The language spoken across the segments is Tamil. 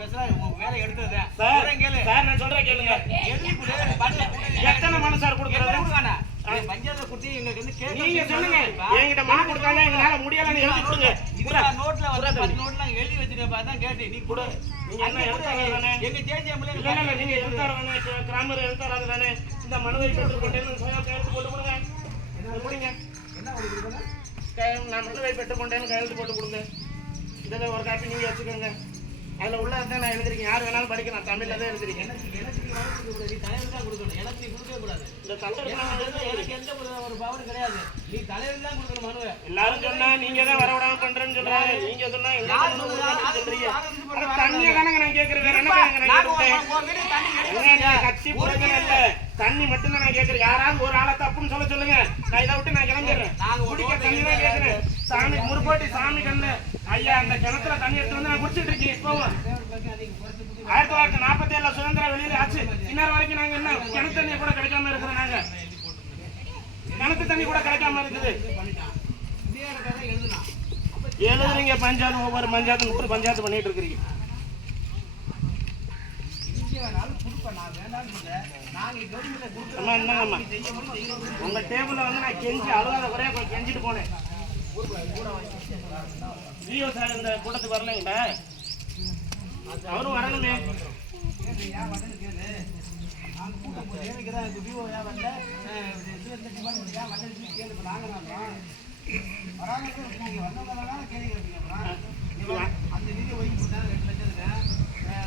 வேலை எடுத்தது சார் நான் சொல்றேன் கேளுங்க. எத்தனை மனு சார் கொடுக்குறது? பஞ்சாயத்து குட்டி எங்களுக்கு வந்து நீங்க சொல்லுங்க. என்கிட்ட மனு கொடுத்தாங்க எங்களால முடியலன்னு எழுதி கொடுங்க. நோட்ல வந்து 10 நோட்ல எழுதி வச்சிருக்க பார்த்தா கேட்டு நீ கொடு. நீங்க என்ன எழுத்தாரதானே? எங்க ஜேஜிஎம்ல இல்ல நீங்க எழுத்தாரதானே? கிராமர் எழுத்தாரதானே? இந்த மனுவை பெற்று கொண்டேன்னு கையெழுத்து போட்டு கொடுங்க. என்ன கொடுங்க? என்ன கொடுங்க? நான் மனுவை பெற்று கொண்டேன்னு கையெழுத்து போட்டு கொடுங்க. இதில் ஒரு காப்பி நீங்க வச்சுக்கோங்க. அதில் உள்ள தான் நான் எழுதிருக்கேன். யார் வேணாலும் படிக்க நான் தமிழ்ல தான் எழுதிருக்கேன். நீ தலைவர் தான் கொடுக்கணும். எனக்கு நீ கொடுக்கவே கூடாது. இந்த தலைவர் எனக்கு எந்த ஒரு பவனும் கிடையாது. நீ தலைவர் தான் கொடுக்கணும் மனுவை. எல்லாரும் சொன்னா நீங்க தான் வரவிடாம பண்றேன்னு சொல்றாங்க. நீங்க சொன்னா சொல்றீங்க. தண்ணியை தானங்க நான் கேட்கறேன். வேற என்ன கட்சி பிரச்சனை இல்ல, தண்ணி மட்டும் தான் நான் கேட்கறேன். யாராவது ஒரு ஆளை தப்புன்னு சொல்லுங்க. நான் இதை விட்டு நான் கிளம்பிடுறேன். குடிக்க தண்ணி தான் கேட்கறேன். சாமி முறுப்போட்டி சாமி கண்ணு ஐயா அந்த கிணத்துல தண்ணி எடுத்து வந்து நான் குடிச்சிட்டு இருக்கேன். இப்பவும் 1947 சுதந்திரம் வெளியில ஆச்சு. இன்னொரு வரைக்கும் நாங்க என்ன கிணத்து தண்ணி கூட கிடைக்காம இருக்கிறோம். நாங்க கிணத்து தண்ணி கூட கிடைக்காம இருக்குது. எழுதுறீங்க பஞ்சாயத்து, ஒவ்வொரு பஞ்சாயத்து 100 பஞ்சாயத்து பண்ணிட்டு இருக்கிறீங்க. உங்க டேபிள்ல வந்து நான் கெஞ்சி அழுகாத குறையா போய் கெஞ்சிட்டு போனேன். ஜியோ சார் இந்த கூட்டத்துக்கு வரலைங்களா? அவரும் வரணுமே.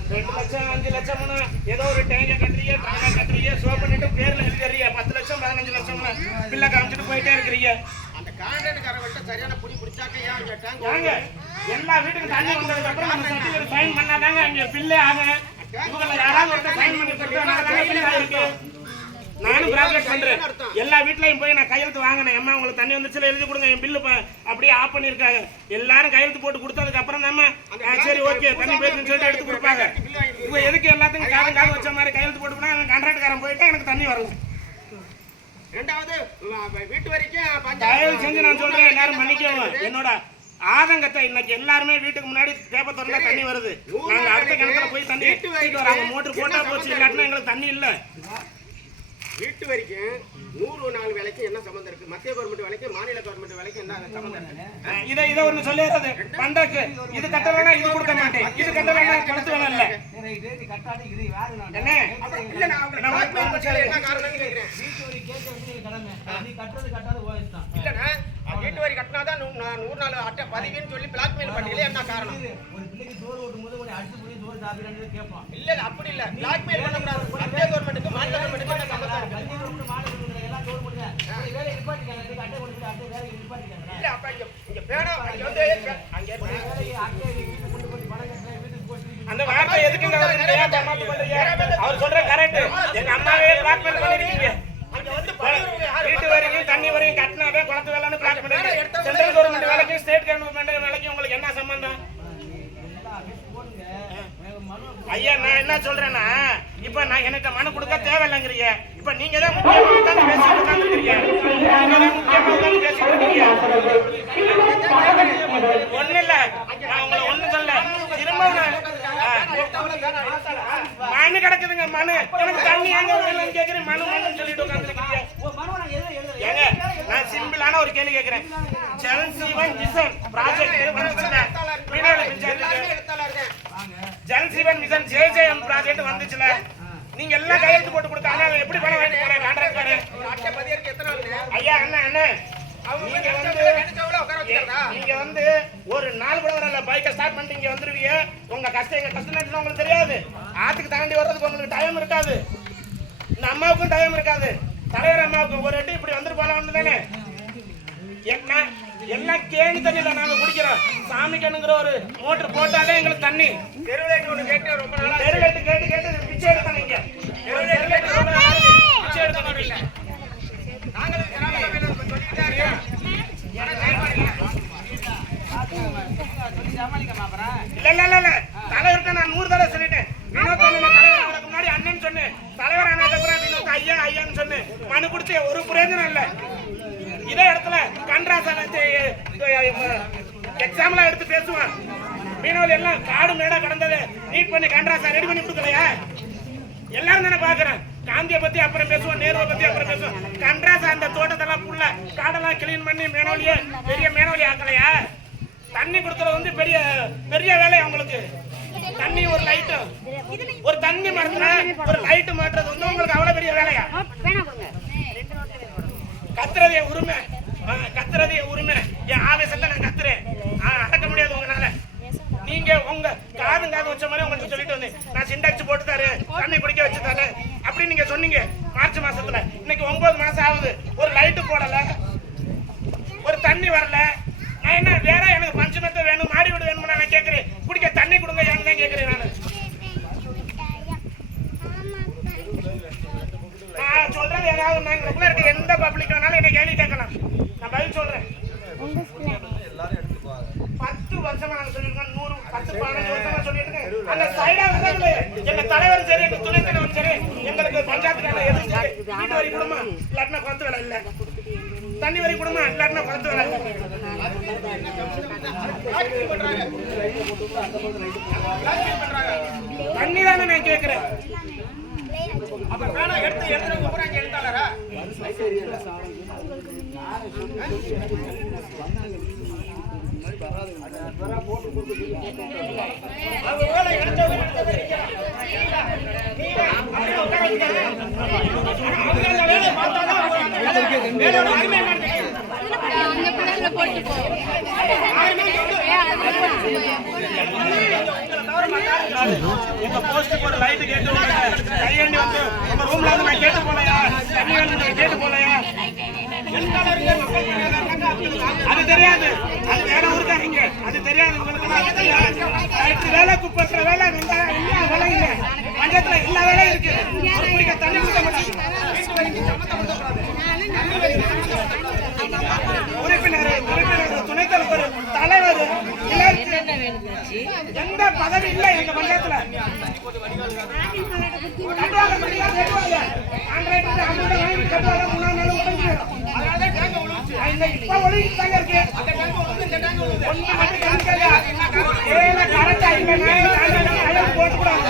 $2 லட்சம் 5 லட்சம் ஏதோ ஒரு டேங்க கட்டுறீங்க, டாங்கா கட்டுறீங்க, சோ பண்ணிட்டு பேர்ல எழுதுறீங்க. 10 லட்சம் 15 லட்சம் பில்ல காமிச்சிட்டு போயிட்டே இருக்கிறீங்க. அந்த கான்ட்ராக்ட்காரங்கிட்ட சரியான புடி பிடிச்சாக்கையா ஏங்க எல்லா வீட்டுக்கு தண்ணி வந்ததுக்கு அப்புறம் நம்ம சர்டிஃபிகேட் சைன் பண்ணாதாங்க இங்க பில்லே ஆகும். இவங்க யாராவது ஒருத்தர் சைன் பண்ணி கொடுத்தா பில் ஆயிருக்கு. நானும் ப்ராப்ளம் பண்றேன். எல்லா வீட்லயும் போய் நான் கையெழுத்து வாங்கினேன். அம்மா உங்களுக்கு தண்ணி வந்துச்சுல எழுதி கொடுங்க, என் பில்லு அப்படியே ஆஃப் பண்ணிருக்காங்க. எல்லாரும் கையெழுத்து போட்டு கொடுத்ததுக்கு அப்புறம் நம்ம சரி ஓகே தண்ணி போயிடுன்னு சொல்லிட்டு எடுத்து கொடுப்பாங்க. இப்போ எதுக்கு எல்லாத்துக்கும் காது வச்ச மாதிரி கையெழுத்து போட்டு போனா கான்ட்ராக்ட்காரன் போயிட்டா எனக்கு தண்ணி வரல. ரெண்டாவது வீட்டு வரைக்கும் தயவு செஞ்சு நான் சொல்றேன், எல்லாரும் மன்னிக்கவும். என்னோட ஆதங்கத்தை இன்னைக்கு எல்லாருமே வீட்டுக்கு முன்னாடி பேப்பர் திறந்தா தண்ணி வருது. நாங்க அடுத்த கிணத்துல போய் தண்ணி வராங்க. மோட்டர் போட்டா போச்சு, இல்லாட்டினா எங்களுக்கு தண்ணி இல்லை. வீட்டு வரைக்கும் 100 நாள் வேலைக்கு என்ன சம்பந்தம் இருக்கு? மத்திய கவர்மெண்ட் வேலைக்கு மாநில கவர்மெண்ட் வேலைக்கு என்ன சம்பந்தம் இருக்கு? இதை ஒண்ணு சொல்லிடுறது பண்டாக்கு. இது கட்ட வேணா இது கொடுக்க மாட்டேன், இது கட்ட வேணா கணத்து வேணா இல்ல. வீட்டு வரி கட்டினாதான் 100 நாள் அட்டை பதிவுன்னு சொல்லி பிளாக்மெயில் பண்ணீங்களே, என்ன காரணம்? இல்ல அப்படி இல்ல, பிளாக்மெயில் பண்ண கூடாது. மத்திய கவர்மெண்ட்டுக்கு மாநில கவர்மெண்ட்டுக்கு என்ன சம்பந்தம் இருக்கு? இல்ல அப்ப இங்க பேனா அங்க வந்து அந்த வார்த்தை எதுக்குங்க அவர் சொல்ற கரெக்ட். எங்க அம்மாவே பிளாக்மெயில் பண்ணிருக்கீங்க. வீட்டு வரைக்கும் தண்ணி வரையும் கட்டினாவே குளத்து வேலைன்னு பிளாக் பண்ணுங்க. சென்ட்ரல் கவர்மெண்ட் வேலைக்கும் ஸ்டேட் கவர்மெண்ட் வேலைக்கும் உங்களுக்கு என்ன சம்பந்தம்? ஐயா நான் என்ன சொல்றேன்னா, இப்ப நான் எனக்கு மனு கொடுக்க தேவையில்லைங்கிறீங்க. இப்ப நீங்க தான் முக்கியமா பேசிட்டு உட்காந்துருக்கீங்க. ஒண்ணு இல்ல, நான் உங்களை ஒண்ணு சொல்ல திரும்ப மனு கிடக்குதுங்க. மனு எனக்கு தண்ணி எங்க வரலன்னு கேக்குறேன். மனு சொல்லிட்டு உட்காந்துருக்கீங்க. ஏங்க நான் சிம்பிளான ஒரு கேள்வி கேட்கிறேன். ஜல் ஜீவன் மிஷன் ப்ராஜெக்ட் வந்துச்சுல, Jal Jeevan mission JJM project வந்துச்சுல, நீங்க எல்லாம் கையெழுத்து போட்டு கொடுத்தாங்க. எப்படி பணம் வாங்கி போறேன் கான்ட்ராக்டர்? ஐயா அண்ணன் நீங்க வந்து ஒரு நாள் கூட வரல, பைக்கை ஸ்டார்ட் பண்ணிட்டு இங்க வந்துருவீங்க. உங்க கஷ்டம் எங்க கஷ்டம் உங்களுக்கு தெரியாது. ஆத்துக்கு தாண்டி வர்றதுக்கு உங்களுக்கு டைம் இருக்காது. இந்த அம்மாவுக்கும் டைம் இருக்காது. தலைவர் அம்மாவுக்கு ஒரு எட்டு இப்படி வந்துட்டு போலாம் தானே. எல்லாம் கேணி தண்ணியில நாங்க குடிக்கிறோம். சாமி கண்ணுங்கிற ஒரு மோட்டர் போட்டாலே எங்களுக்கு தண்ணி. தெருவேட்டு ஒண்ணு கேட்டு ரொம்ப நாளா தெருவேட்டு கேட்டு பிச்சை எடுத்தாங்க. இங்க தெருவேட்டு ரொம்ப நாளா பிச்சை எடுத்தாங்க. நாங்க இல்ல தலைவர்கிட்ட நான் 100 தடவை சொல்லிட்டேன். வினோத் தலைவர் முன்னாடி அண்ணன் சொன்னேன். தலைவர் ஆனதுக்கப்புறம் வினோத் ஐயான்னு சொன்னேன். மனு கொடுத்து ஒரு பிரயோஜனம் இல்லை. இதே இடத்துல கன்றாச எக்ஸாம்லாம் எடுத்து பேசுவான். மீனவ வரும்போது எல்லாம் காடு மேடா கடந்தது நீட் பண்ணி கண்டராசா ரெடி பண்ணி கொடுக்கலையா? எல்லாரும் தானே பாக்குறேன். காந்தியை பத்தி அப்புறம் பேசுவோம், நேருவை பத்தி அப்புறம் பேசுவோம். கண்டராசா அந்த தோட்டத்தெல்லாம் புள்ள காடெல்லாம் கிளீன் பண்ணி மேனோலியே பெரிய மேனோலி ஆக்கலையா? தண்ணி கொடுக்கறது வந்து பெரிய பெரிய வேலை அவங்களுக்கு. தண்ணி ஒரு லைட்டு, ஒரு தண்ணி மரத்துல ஒரு லைட்டு மாட்டுறது வந்து உங்களுக்கு அவ்வளவு பெரிய வேலையா? கத்துறதே உரிமை, கத்துறதே உரிமை. என் ஆவேசத்தை நான் கத்துறேன், அடக்க முடியாது உங்களால. நீங்க உங்க காது வச்ச மாதிரி உங்களுக்கு சொல்லிட்டு வந்தேன், நான் சிண்டாக்ஸ் போட்டு தரேன், தண்ணி குடிக்க வச்சு தரேன் அப்படின்னு நீங்க சொன்னீங்க மார்ச் மாசத்துல. இன்னைக்கு 9 மாசம் ஆகுது, ஒரு லைட்டு போடல, ஒரு தண்ணி வரல. நான் என்ன வேற எனக்கு பஞ்சமத்தை வேணும், மாடி வீடு வேணும்னு நான் கேட்கிறேன். குடிக்க தண்ணி கொடுங்க ஏன்னு தான் கேட்கிறேன் நான் சொல்றது ஏதாவது நாங்களுக்குள்ள இருக்க எந்த பப்ளிக் வேணாலும் என்ன கேள்வி கேட்கலாம், நான் பதில் சொல்றேன். 10 வருஷமா நாங்க சொல்லிருக்கோம், 100 10 15 வருஷமா சொல்லிட்டு அந்த சைடா வந்து எங்க தலைவர் சரி, எங்க துணை தலைவர் சரி, எங்களுக்கு பஞ்சாயத்து எதுவும் சரி, வீட்டு வரி கொடுமா இல்லாட்டினா குறைத்து வேலை இல்லை, தண்ணி வரி கொடுமா இல்லாட்டினா குறைத்து வேலை இல்லை. தண்ணி தானே நான் கேட்கிறேன். எழுத்தாளரா எங்க போஸ்டுக்கு ஒரு லைட் கேட்டு கையேண்டி வந்து உங்க ரூம்ல வந்து நான் கேட்டு போலையா, தண்ணி வேணும் நீங்க கேட்டு போலையா? அது தெரியாது, அது வேற ஊருக்கா நீங்க, அது தெரியாது உங்களுக்கு. வேலை குப்பை வேலை எல்லா வேலை இல்லை பஞ்சத்துல, எல்லா வேலையும் இருக்கு. ஒரு குடிக்க தண்ணி கொடுக்க மாட்டாங்க. உறுப்பினர் துணைத் தலைவர் தலைவர் எந்த பதவி இல்லை எங்க பஞ்சாயத்துல. இப்ப ஒழுங்கிட்டாங்க இருக்கு ஒண்ணு மட்டும் கரெக்டா இல்லை போட்டு கூடாது.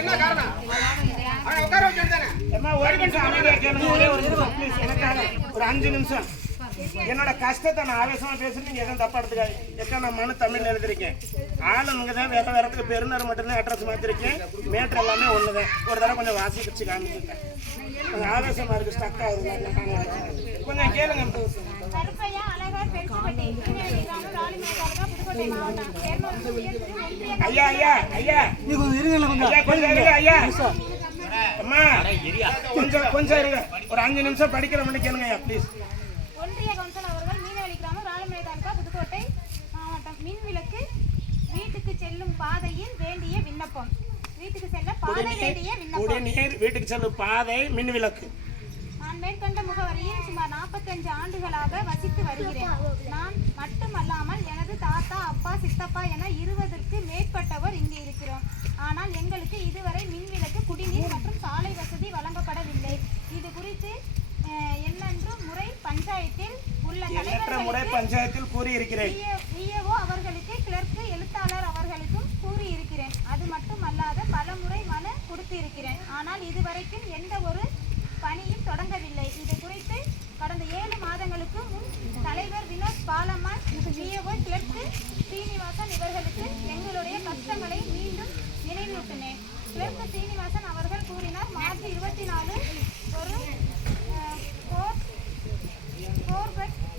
என்ன காரணம்? உட்கார வச்சிருந்தானே ஒரு 5 நிமிஷம் என்னோட கஷ்டத்தை நான் ஆவேசமா பேசுறேன், நீங்க எதுவும் தப்பா எடுத்துக்காது. எக்கா நான் மனு தமிழ்ல எழுதிருக்கேன், ஆளுங்க தான் வேற வேறத்துக்கு பெருநர் மட்டும்தான் அட்ரஸ் மாத்திருக்கேன், மேட்ரு எல்லாமே ஒண்ணுதான். ஒரு தடவை கொஞ்சம் வாசிச்சு காமிச்சிருக்கேன், கொஞ்சம் ஆவேசமா இருக்கு, ஸ்டக் ஆகுது, கொஞ்சம் கேளுங்க. ஐயா ஐயா ஐயா கொஞ்சம் இருங்க ஐயா, அம்மா கொஞ்சம் இருங்க, ஒரு 5 நிமிஷம் படிக்கிற மட்டும் கேளுங்க ஐயா ப்ளீஸ். ஒன்றிய கவுன்சில் அவர்கள் மீனவெளி கிராமம் ராலிமலை தாலுகா புதுக்கோட்டை மாவட்டம். மின்விளக்கு வீட்டுக்கு செல்லும் பாதையில் வேண்டிய விண்ணப்பம். வீட்டுக்கு செல்ல பாதை வேண்டிய விண்ணப்பம். வீட்டுக்கு செல்லும் பாதை மின்விளக்கு. நான் மேற்கண்ட முகவரியில் சுமார் 45 ஆண்டுகளாக வசித்து வருகிறேன். நான் மட்டுமல்லாமல் எனது தாத்தா, அப்பா, சித்தப்பா என 20ற்கு மேற்பட்டவர் இங்கு இருக்கிறோம். ஆனால் எங்களுக்கு இதுவரை மின்விளக்கு, குடிநீர் மற்றும் சாலை வசதி வழங்கப்படவில்லை. இது குறித்து முறை பஞ்சாயத்தில் உள்ள பஞ்சாயத்தில் கூறியிருக்கிறேன். விஏஓ அவர்களுக்கு, கிளர்க்கு, எழுத்தாளர் அவர்களுக்கும் கூறியிருக்கிறேன். அது மட்டுமல்லாத பல முறை மனு கொடுத்திருக்கிறேன். ஆனால் இதுவரைக்கும் எந்த ஒரு பணியும் தொடங்கவில்லை. இது குறித்து கடந்த 7 மாதங்களுக்கு முன் தலைவர் வினோத் பாலம்மாள், விஏஓ, கிளர்க்கு சீனிவாசன் இவர்களுக்கு எங்களுடைய கஷ்டங்களை மீண்டும் நினைவூட்டினேன். கிளர்க்கு சீனிவாசன் அவர்கள் கூறினார், மார்ச் 24 ஒரு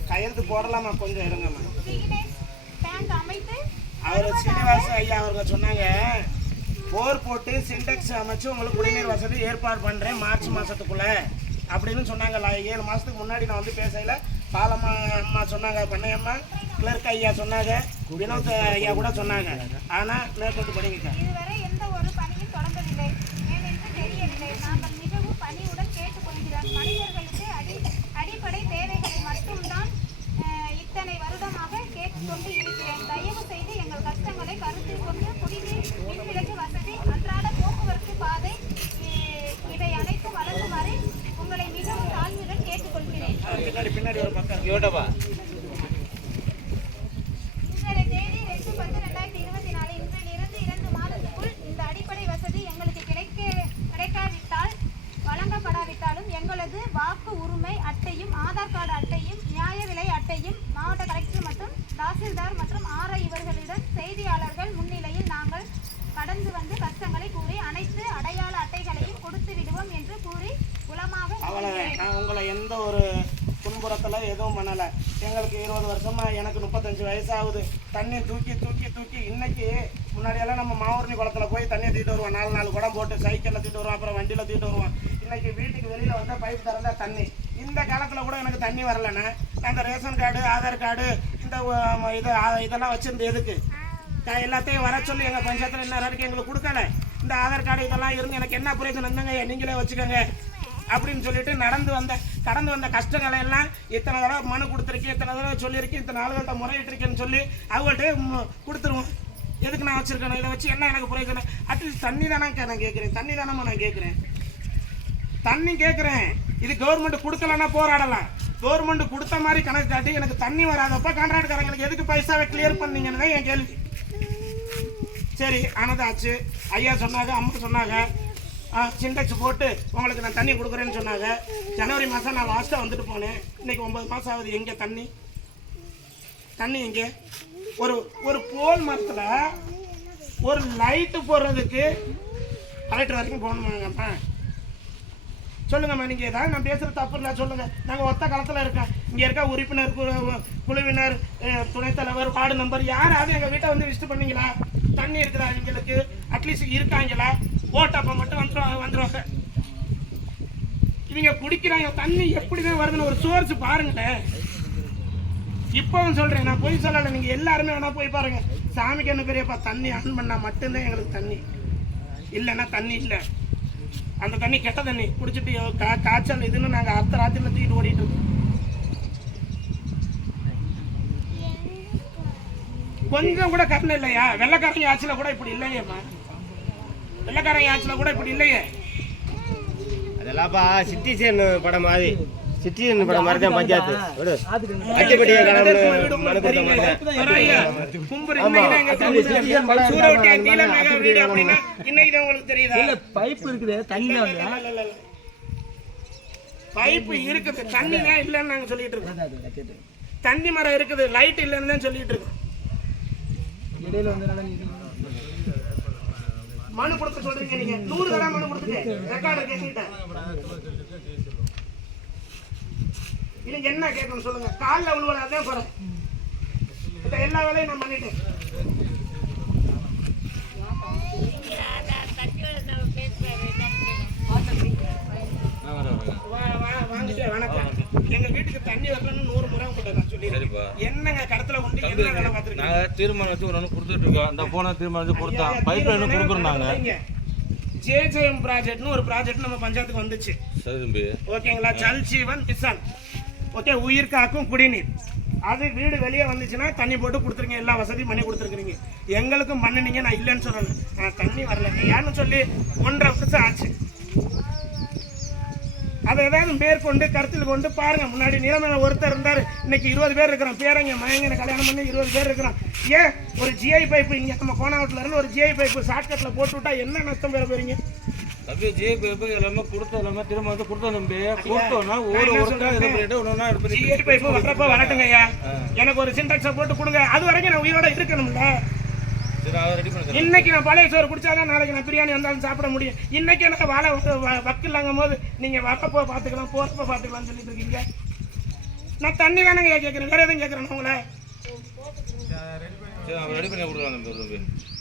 கையெழுத்து போடலாமா? கொஞ்சம் இருங்கம்மா. அவர் சீனிவாசன் ஐயா அவங்க சொன்னாங்க, போர் போட்டு சிண்டெக்ஸ் அமைச்சு உங்களுக்கு குடிநீர் வசதி ஏற்பாடு பண்றேன் மார்ச் மாசத்துக்குள்ள அப்படின்னு சொன்னாங்க. 7 மாசத்துக்கு முன்னாடி நான் வந்து பேசல, பாலம்மா அம்மா சொன்னாங்க, பண்ணையம்மா, கிளர்க் ஐயா சொன்னாங்க, வினோத் ஐயா கூட சொன்னாங்க. ஆனா மேற்கொண்டு படிங்க. இதுவரை எந்த ஒரு பணியும் தொடங்கவில்லை, ஏனென்று தெரியவில்லை. நாங்கள் மிகவும் பணியுடன் கேட்டுக்கொள்கிறோம். மனிதர்களுக்கு அடிப்படை தேவைகளை மட்டும்தான் இத்தனை வருடமாக கேட்டுக்கொண்டு இருக்கிறேன். தயவு செய்து எங்கள் கஷ்டங்களை கருத்தில் கொண்டு குடிநீர் மின்விளக்கு இவட்டப்பா இன்றைய தேதி 2/10/2024 இன்றிலிருந்து 2 மாதத்துக்குள் இந்த அடிப்படை வசதி எங்களுக்கு கிடைக்காவிட்டால் வழங்கப்படாவிட்டாலும் எங்களது வாக்கு உரிமை அட்டையும் ஆதார் கார்டு அட்டையும் நியாய விலை அட்டையும் மாவட்ட கலெக்டர் மற்றும் தாசில்தார் மற்றும் ஆர்ஐ இவர்களிடம் செய்தியாளர்கள் முன்னிலையில் நாங்கள் கடந்து வந்து கஷ்டங்களை கூறி அனைத்து அடையாள அட்டைகளையும் கொடுத்து விடுவோம் என்று கூறி உளமாக நான் உங்களை எந்த ஒரு துன்புறத்தில் எதுவும் பண்ணலை. எங்களுக்கு 20 வருஷமா, எனக்கு 35 வயசாகுது. தண்ணி தூக்கி தூக்கி தூக்கி இன்னைக்கு முன்னாடியெல்லாம் நம்ம மாவூர்ணி குளத்தில் போய் தண்ணியை தூக்கிட்டு வருவோம். 4 குடம் போட்டு சைக்கிளில் தூக்கிட்டு வருவோம், அப்புறம் வண்டியில் தூக்கிட்டு வருவோம். இன்னைக்கு வீட்டுக்கு வெளியில் வந்தால் பைப் திறந்தா தண்ணி. இந்த காலத்தில் கூட எனக்கு தண்ணி வரலைன்னா அந்த ரேஷன் கார்டு ஆதார் கார்டு இந்த இதெல்லாம் வச்சிருந்து எதுக்கு எல்லாத்தையும் வர சொல்லி எங்கள் பஞ்சாயத்தில் இன்ன வரைக்கும் எங்களுக்கு கொடுக்கல. இந்த ஆதார் கார்டு இதெல்லாம் இருந்து எனக்கு என்ன பிரயோஜனம் இருந்தாங்க, நீங்களே வச்சுக்கோங்க அப்படின்னு சொல்லிட்டு கடந்து வந்த கஷ்டங்களை எல்லாம் இத்தனை தடவை மனு கொடுத்துருக்கேன், இத்தனை தடவை சொல்லியிருக்கேன், இத்தனை ஆளுகள்கிட்ட முறையிட்டிருக்கேன்னு சொல்லி அவங்கள்ட்ட கொடுத்துருவோம். எதுக்கு நான் வச்சுருக்கேன், இதை வச்சு என்ன எனக்கு பிரயோஜனம்? அட்லீஸ்ட் தண்ணி தானே நான் கேட்குறேன், தண்ணி தானம்மா நான் கேட்குறேன், தண்ணி கேட்குறேன். இது கவர்மெண்ட் கொடுக்கலன்னா போராடலாம். கவர்மெண்ட் கொடுத்த மாதிரி கணக்கு காட்டி எனக்கு தண்ணி வராதப்ப கான்ட்ராக்ட்காரங்களுக்கு எதுக்கு பைசாவை கிளியர் பண்ணீங்கன்னு தான் என் கேள்வி. சரி ஆனதாச்சு. ஐயா சொன்னாங்க, அம்மா சொன்னாங்க, சிண்டெக்ஸ் போட்டு உங்களுக்கு நான் தண்ணி கொடுக்குறேன்னு சொன்னாங்க. ஜனவரி மாதம் நான் லாஸ்ட்டாக வந்துட்டு போனேன். இன்னைக்கு 9 மாதம் ஆகுது. எங்கே தண்ணி எங்கே? ஒரு போல் மரத்தில் ஒரு லைட்டு போடுறதுக்கு கலெக்டர் வரைக்கும் போகணுமாங்கம்மா? சொல்லுங்கம்மா, நீங்கள் ஏதாவது நான் பேசுகிறது தப்பு இல்லை சொல்லுங்கள். நாங்கள் ஒத்த காலத்தில் இருக்கோம். இங்கே இருக்க உறுப்பினர் குழுவினர் துணைத் தலைவர் வார்டு நம்பர் யாராவது எங்கள் வீட்டை வந்து விசிட் பண்ணீங்களா? தண்ணி இருக்குதா அவங்களுக்கு? அட்லீஸ்ட் இருக்காங்களா? ஓட்டப்போ மட்டும் வந்துடுவாங்க. இவங்க குடிக்கிறாங்க தண்ணி எப்படி தான் வருதுன்னு ஒரு சோர்ஸ் பாருங்களேன். இப்போவும் சொல்கிறேன், நான் போய் சொல்லலை, நீங்கள் எல்லாருமே வேணால் போய் பாருங்கள். சாமிக்கு என்ன பெரியப்பா, தண்ணி ஆன் பண்ணால் மட்டும்தான் எங்களுக்கு தண்ணி, இல்லைன்னா தண்ணி இல்லை. அந்த தண்ணி கெட்ட தண்ணி குடிச்சிட்டு காய்ச்சல் இதுன்னு நாங்கள் அர்த்த ராத்திரியில் தூக்கிட்டு ஓடிட்டு இருக்கோம். கொஞ்சம் கூட கருணை இல்லையா? வெள்ளக்காரங்க ஆட்சியில் கூட இப்படி இல்லையேம்மா, வெள்ளக்காரங்க ஆட்சியில் கூட இப்படி இல்லையே. அதெல்லாம்ப்பா சிட்டிசன் படம் மாதிரி, சிட்டிசன் படம் மாதிரி தான் பஞ்சாயத்து. பைப் இருக்குது, தண்ணி பைப் இருக்குது, தண்ணி தான் இல்லைன்னு நாங்கள் சொல்லிட்டு இருக்கோம். தண்ணி மரம் இருக்குது, லைட் இல்லைன்னு தான் சொல்லிட்டு இருக்கோம். மனு கொடுக்க சொல்றீங்க நீங்க, 100 தடவை மனு கொடுத்துட்டேன், ரெக்கார்டு கேட்டுட்டேன். இல்லைங்க என்ன கேட்கணும் சொல்லுங்க. காலில் விழுவலாதான் போறேன், எல்லா வேலையும் நான் பண்ணிட்டேன். வணக்கம். எங்க வீட்டுக்கு தண்ணி வரலன்னு 100 முறை கூட நான் சொல்லிடுறேன். என்னங்க கடத்துல கொண்டு என்ன வேலை பார்த்துருக்கீங்க? நாங்க தீர்மானம் வச்சு ஒரு கொடுத்துட்டு இருக்கோம். இந்த போன தீர்மானம் வச்சு கொடுத்தோம், பைப் லைன் கொடுக்குறோம். நாங்க ஜேஜேஎம் ப்ராஜெக்ட்னு ஒரு ப்ராஜெக்ட் நம்ம பஞ்சாயத்துக்கு வந்துச்சு. சரி தம்பி, ஓகேங்களா? ஜல் ஜீவன் மிஷன், ஓகே, உயிர் காக்கும் குடிநீர். அது வீடு வெளியே வந்துச்சுன்னா தண்ணி போட்டு கொடுத்துருங்க, எல்லா வசதியும் பண்ணி கொடுத்துருக்குறீங்க. எங்களுக்கும் பண்ணினீங்க, நான் இல்லைன்னு சொல்லலை. ஆனால் தண்ணி வரல ஏன்னு சொல்லி 1.5 வருஷம் ஆச்சு. அதை ஏதாவது மேற்கொண்டு கருத்தில் கொண்டு பாருங்க. முன்னாடி நிலைமையில ஒருத்தர் இருந்தார், இன்னைக்கு 20 பேர் இருக்கிறோம். பேரங்க மயங்கனை கல்யாணம் பண்ணி 20 பேர் இருக்கிறோம். ஏன் ஒரு ஜிஐ பைப்பு இங்கே நம்ம கோணாவட்டில் இருந்து ஒரு ஜிஐ பைப்பு ஷார்ட்கட்டில் போட்டு விட்டா என்ன நஷ்டம் பெற போறீங்க? தம்பி ஜிஐ பைப்பு எல்லாமே கொடுத்தோம், எல்லாமே திரும்ப வந்து கொடுத்தோம் தம்பி. கொடுத்தோம்னா ஜிஐ பைப்பு வர்றப்ப வரட்டுங்க ஐயா, எனக்கு ஒரு சின்டாக்ஸை போட்டு கொடுங்க. அது வரைக்கும் நான் உயிரோட இருக்கணும்ல. இன்னைக்கு நான் பழைய சோறு குடிச்சாதான் நாளைக்கு நான் பிரியாணி வந்தாலும் சாப்பிட முடியும். இன்னைக்கு எனக்கு வாழை வக்கில்லாங்கும் போது நீங்க வரப்போ பார்த்துக்கலாம், போறப்போ பார்த்துக்கலாம்னு சொல்லிட்டு இருக்கீங்க. நான் தண்ணி தானங்க கேட்குறேன், வேற எதுவும் கேட்குறேன் உங்களை?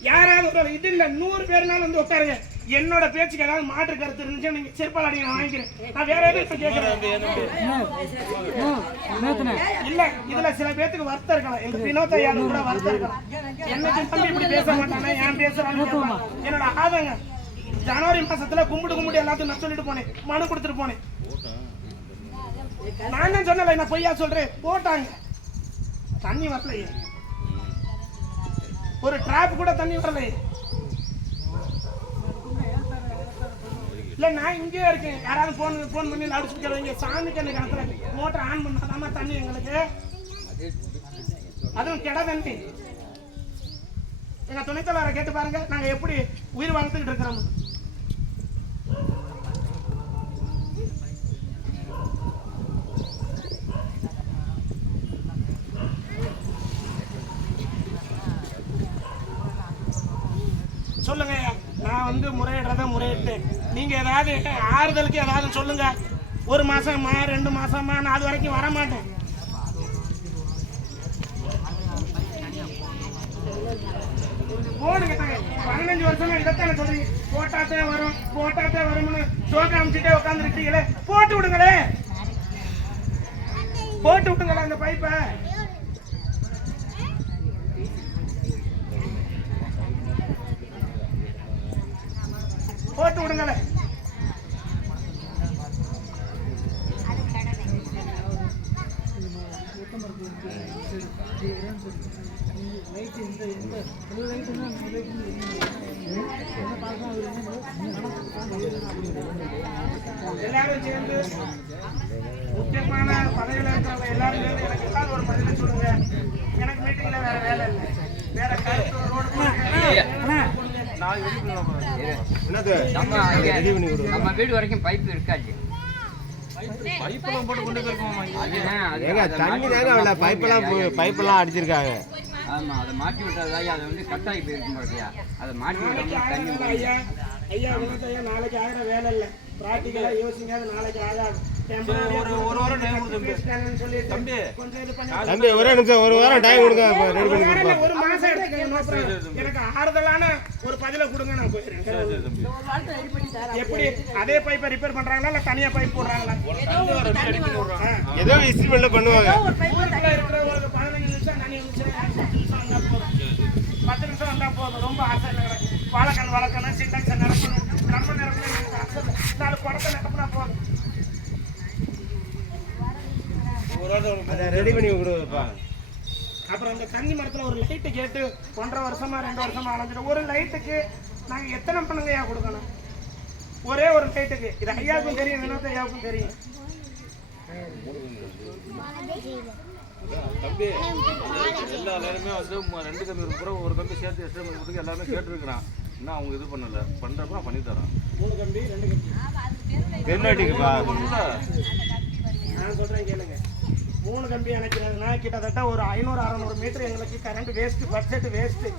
யாராவது இது இல்லை 100 பேர்னாலும் வந்து உட்காருங்க. என்னோட பேச்சுக்கு ஏதாவது மாற்று கருத்து இருந்துச்சு நீங்க செருப்பால் அடி நான் வாங்கிக்கிறேன். நான் வேற எதுவும் கேட்கிறேன் இல்ல. இதுல சில பேத்துக்கு வருத்தம் இருக்கலாம், எங்க வினோத் ஐயா கூட வருத்தம் இருக்கலாம். என்னைக்கு தம்பி இப்படி பேச மாட்டானே, ஏன் பேசுறாங்க என்னோட ஆதங்க. ஜனவரி மாசத்துல கும்பிட்டு எல்லாத்தையும் நான் சொல்லிட்டு போனேன், மனு கொடுத்துட்டு போனேன். நான் தான் சொன்னல, நான் பொய்யா சொல்றேன். போட்டாங்க, தண்ணி வரலையே, ஒரு டிராப் கூட தண்ணி வரலையே. இல்லை நான் இங்கேயே இருக்கேன். யாராவது ஃபோன் பண்ணி லவுட் ஸ்பீக்கர் வைங்க. சாமி கண்ணு கணத்தில் மோட்டர் ஆன் பண்ணாதாம்மா தண்ணி எங்களுக்கு. அதுவும் கெட தண்ணி. எங்கள் துணைத்தலைவரை கேட்டு பாருங்க நாங்கள் எப்படி உயிர் வாழ்ந்துக்கிட்டு இருக்கிறோம். சொல்லுங்க. நான் வந்து முறையிடுறத முறையிட்டேன். நீங்க ஏதாவது ஆறுதலுக்கு ஏதாவது சொல்லுங்க. 1 மாசமா 2 மாசமா நான் அது வரைக்கும் வர மாட்டேன். போடுங்க. 15 வருஷமா இதைத்தானே சொல்றீங்க. போட்டாத்தே வரும்னு சோக்க அமைச்சுட்டே உட்காந்துருக்கீங்களே, போட்டு விடுங்களே அந்த பைப்பை. போட்டு விடுங்களே. எல்லாரும் சேர்ந்து முக்கியமான பதவியில் இருக்கிறவங்க எல்லாரும் சேர்ந்து எனக்கு ஏதாவது ஒரு பதில சொல்லுங்க. எனக்கு மீட்டிங்ல வேற வேலை இல்லை. வேற கருத்து ரோடு நம்ம வீடு வரைக்கும் பைப் இருக்காது. பைப்பெல்லாம் போட்டு கொண்டு பைப்பெல்லாம் அடிச்சிருக்காங்க. ஆமா, அதை மாட்டி விட்டாதா அதை வந்து கட்டாயி போயிருக்கும் பாத்தியா. அதை மாட்டி விட்டாம தண்ணி ஐயா நாளைக்கு ஆகிற வேலை இல்லை. பிராக்டிக்கலா யோசிங்க. அது நாளைக்கு ஆகாது. ஒரு வாரம் டைம் கொடுங்க தம்பி. தம்பி ஒரே நிமிஷம், 1 வாரம் டைம் கொடுங்க. ஒரு மாசம் எடுத்துக்கங்க. எனக்கு ஆறுதலான ஒரு பதில கொடுங்க. நான் போயிடுறேன். எப்படி அதே பைப்பை ரிப்பேர் பண்றாங்களா இல்ல தனியா பைப் போடுறாங்களா? ஏதோ இஸ்டிமேட்ல பண்ணுவாங்க. இருக்கிற ஒரு 15 நிமிஷம் தண்ணி ஊற்றி 10 நிமிஷம் வந்தா போதும். ரொம்ப ஆசை இல்லை. வளர்க்கணும் சிண்டக்ஸ் நிரப்பணும். நம்ம நிரப்பணும் 4 குடத்தை நிரப்பினா போதும். ரெடி பண்ணி கொடுப்பா. அப்புறம் அந்த தண்ணி மரத்தில் ஒரு லைட்டு கேட்டு 1.5 வருஷமா 2 வருஷமா அலைஞ்சிடும். ஒரு லைட்டுக்கு நாங்கள் எத்தனை பண்ணுங்கய்யா கொடுக்கணும்? ஒரே ஒரு லைட்டுக்கு. இது ஐயாவுக்கும் தெரியும், வினோத் ஐயாவுக்கும் தெரியும். தம்பி எல்லா எல்லாருமே வந்து 2 கம்பி பூரா ஒரு கம்பி சேர்த்து எஸ்டிமேட் கொடுத்து எல்லாமே கேட்டுருக்கிறான். இன்னும் அவங்க இது பண்ணல. பண்ணுறப்ப நான் பண்ணி தரேன். 3 கம்பி 2 கம்பி பெருநாட்டிக்குப்பா. நான் சொல்கிறேன் கேளுங்க. 3 கம்பி அணைக்கிறதுனா கிட்டத்தட்ட ஒரு 500-600 மீட்டர் எங்களுக்கு கரண்ட் வேஸ்ட்டு, பட்ஜெட் வேஸ்ட்டு.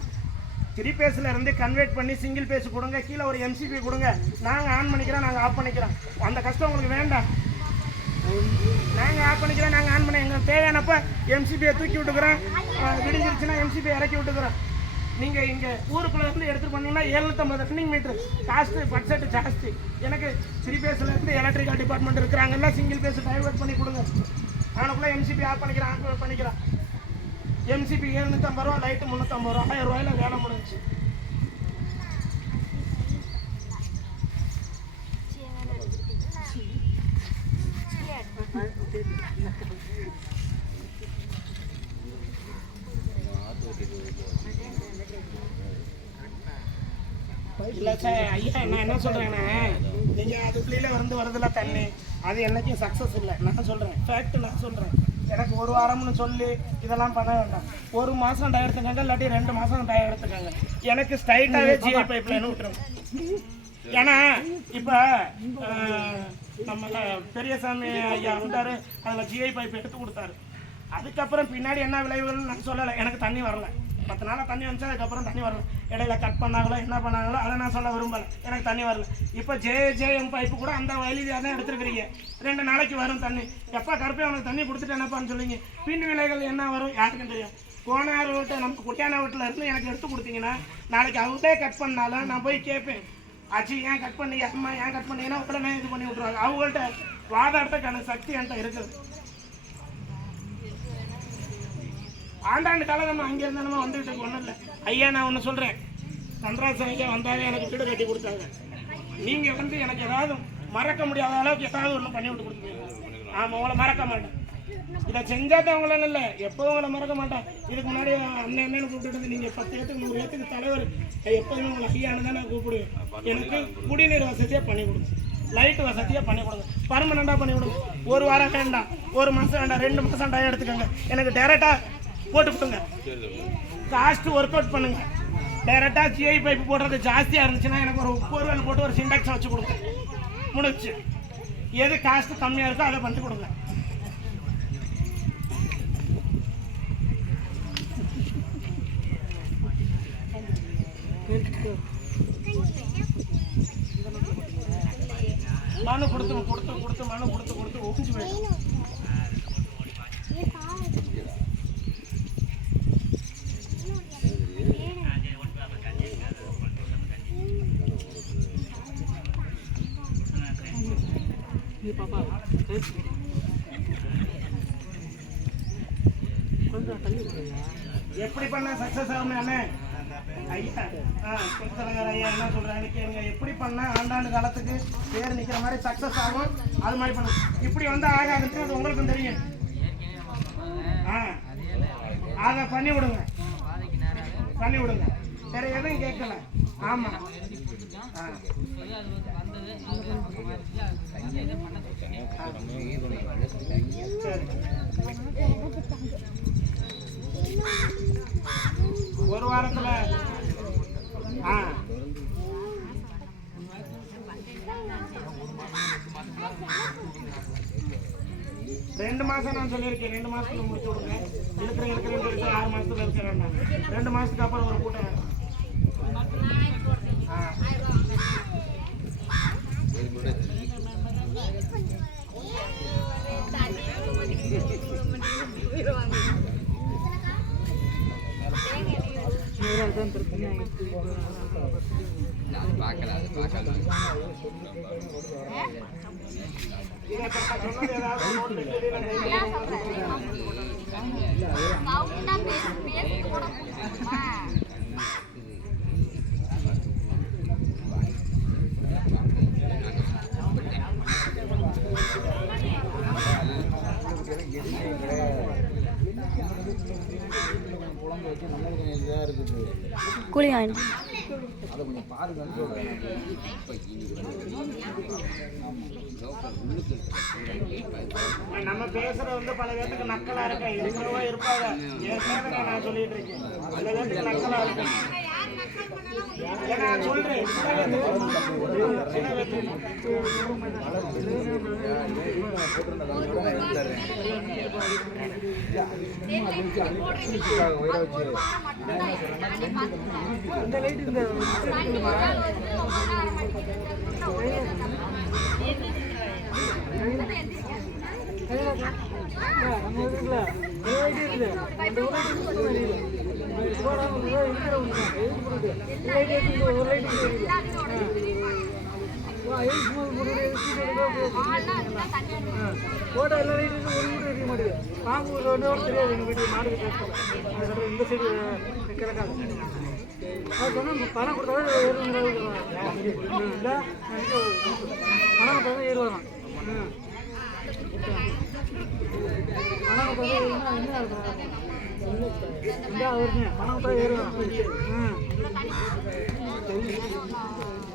3 பேஸில் இருந்து கன்வெர்ட் பண்ணி சிங்கிள் பேஸ் கொடுங்க. கீழே ஒரு எம்சிபி கொடுங்க. நாங்கள் ஆன் பண்ணிக்கிறோம், நாங்கள் ஆஃப் பண்ணிக்கிறோம். அந்த கஷ்டம் உங்களுக்கு வேண்டாம். நாங்கள் ஆஃப் பண்ணிக்கிறோம், நாங்கள் ஆன் பண்ண எங்களுக்கு தேவையானப்போ எம்சிபியை தூக்கி விட்டுக்கிறோம். விடிஞ்சிருச்சுன்னா எம்சிபியை இறக்கி விட்டுக்கிறோம். நீங்கள் இங்கே ஊருக்குள்ளே இருந்து எடுத்துகிட்டு பண்ணீங்கன்னா 750 ரன்னிங் மீட்ரு காஸ்ட்டு, பட்ஜெட்டு ஜாஸ்தி. எனக்கு 3 பேஸில் இருந்து எலக்ட்ரிக்கல் டிபார்ட்மெண்ட் இருக்கிறாங்கன்னா சிங்கிள் பேஸ் டைவர்ட் பண்ணி கொடுங்க. அவனுக்குள்ளே எம்சிபி ஆஃப் பண்ணிக்கிறான், ஆஃப் பண்ணிக்கிறான். எம்சிபி 750 ரூபா, லைட்டு 350 ரூபா. 1000 ரூபாயில வேலை முடிஞ்சிச்சு. இல்லை சார் ஐயா, நான் என்ன சொல்கிறேன்னா, நீங்கள் அதுக்குள்ளே வருதுல தண்ணி, அது என்றைக்கும் சக்ஸஸ் இல்லை. நான் சொல்கிறேன் ஃபேக்ட், நான் சொல்கிறேன். எனக்கு 1 வாரம்னு சொல்லி இதெல்லாம் பண்ண வேண்டாம். 1 மாதம் டை எடுத்துக்கங்க, இல்லாட்டி 2 மாதம் டை எடுத்துக்கங்க. எனக்கு ஸ்ட்ரைட்டாகவே ஜிஐ பைப் லைன் விட்டுருங்க. ஏன்னா இப்போ நம்ம பெரியசாமி ஐயா வந்தார், அதில் ஜிஐ பைப் எடுத்து கொடுத்தாரு. அதுக்கப்புறம் பின்னாடி என்ன விளைவுகள்னு நான் சொல்லலை. எனக்கு தண்ணி வரல. 10 நாளாக தண்ணி வந்துச்சு. அதுக்கப்புறம் தண்ணி வரல. இடையில கட் பண்ணாங்களோ என்ன பண்ணாங்களோ அதை நான் சொல்ல விரும்பலை. எனக்கு தண்ணி வரல. இப்போ ஜேஎம் பைப்பு கூட அந்த வயலியாக தான் எடுத்துருக்கிறீங்க. 2 நாளைக்கு வரும் தண்ணி. எப்போ கருப்பே அவனுக்கு தண்ணி கொடுத்துட்டு என்னப்பான்னு சொல்லிங்க. பின் விலைகள் என்ன வரும் யாருக்கும் தெரியும். கோனார் வீட்டை நம்ம குட்டியான வீட்டில் இருந்து எனக்கு எடுத்து கொடுத்தீங்கன்னா நாளைக்கு அவங்களே கட் பண்ணாலும் நான் போய் கேட்பேன். ஆச்சு ஏன் கட் பண்ணி, அம்மா ஏன் கட் பண்ணீங்கன்னா உடனே இது பண்ணி விட்ருவாங்க. அவங்கள்ட்ட வாதாட்டத்துக்கான சக்தி என்கிட்ட இருக்குது. ஆண்டாண்டு காலம் நம்ம அங்கே இருந்தாலும் வந்துகிட்டு ஒன்றும் இல்லை. ஐயா நான் ஒன்று சொல்கிறேன். கன்றாசன் ஐயா வந்தாலே எனக்கு வீடு கட்டி கொடுத்தாங்க. நீங்கள் வந்து எனக்கு ஏதாவது மறக்க முடியாத அளவுக்கு ஏதாவது ஒன்று பண்ணி விட்டு கொடுத்துருவீங்க. ஆமாம், உங்களை மறக்க மாட்டேன். இதை செஞ்சால் தான் உங்களால் இல்லை, எப்போதும் உங்களை மறக்க மாட்டேன். இதுக்கு முன்னாடி அண்ணன் கூப்பிட்டு நீங்கள் 10 ஏத்துக்கு 100 ஏத்துக்கு தலைவர், எப்போதுமே உங்களை ஐயானு தான் நான் கூப்பிடுவேன். எனக்கு குடிநீர் வசதியாக பண்ணி கொடுங்க. லைட் வசதியாக பண்ணி கொடுங்க, பர்மனெண்டாக பண்ணி கொடுங்க. 1 வாரம் வேண்டாம், 1 மாதம் வேண்டாம், 2 மாதம் டைம் எடுத்துக்கோங்க. எனக்கு டைரெக்டாக போட்டு கொடுங்க. காஸ்ட் ஒர்க் அவுட் பண்ணுங்க. டைரெக்டாக ஜிஐ பைப் போடுறது ஜாஸ்தியாக இருந்துச்சுன்னா எனக்கு ஒரு போர்வெல் போட்டு ஒரு சிண்டாக்ஸ் வச்சு கொடுங்க. முடிச்சு எது காஸ்ட் கம்மியாக இருக்கோ அதை பண்ணி கொடுங்க. மனு கொடுத்து மனு கொடுத்து ஒப்பிச்சு போயிடும். எப்படி பண்ண சக்சஸ் ஆகும் அண்ணே? ஐயா கொடுத்தலங்கர் ஐயா என்ன சொல்றாங்க கேளுங்க. எப்படி பண்ணா ஆண்டாண்டு காலத்துக்கு பேர் நிக்கிற மாதிரி சக்சஸ் ஆகும், அது மாதிரி பண்ணு. இப்படி வந்து ஆகாதுன்னு அது உங்களுக்கும் தெரியும். அதை பண்ணி விடுங்க, வேற எதுவும் கேட்கல. ஆமா சரி, 1 வாரத்துல 2 மாசம் நான் சொல்லியிருக்கேன். 2 மாசத்துல முடிச்சு விடுங்க. இருக்கிற 6 மாசத்துல இருக்க வேண்டாம். 2 மாசத்துக்கு அப்புறம் ஒரு கூட்டம் வேண்டாம். கூலி ஆயிடும். நம்ம பேசுறது வந்து பல பேருக்கு நக்கலா இருக்க இருக்கிறவா இருப்பாங்க. ஏற்கனவே நான் சொல்லிட்டு இருக்கேன், பல பேருக்கு நக்கலா இருக்கு. நான் சொல்றேன் போட்டோ எல்லா லைட்டும் ஒரு வீடு இருக்க மாட்டேங்குது. பாம்பூர் தெரியாது எங்கள் வீட்டு மாடுக்கு பேசல. இந்த சைடு கிடக்காது. அது சொன்னால் பணம் கொடுத்தாலும் இல்லை பணம் கொடுத்தாலும் ஏறுவாராம். பணம் கொடுத்தா ஏறுனா என்ன இருக்கும்? இந்த அவருங்க பணம் கொடுத்தா ஏறுவாராம்.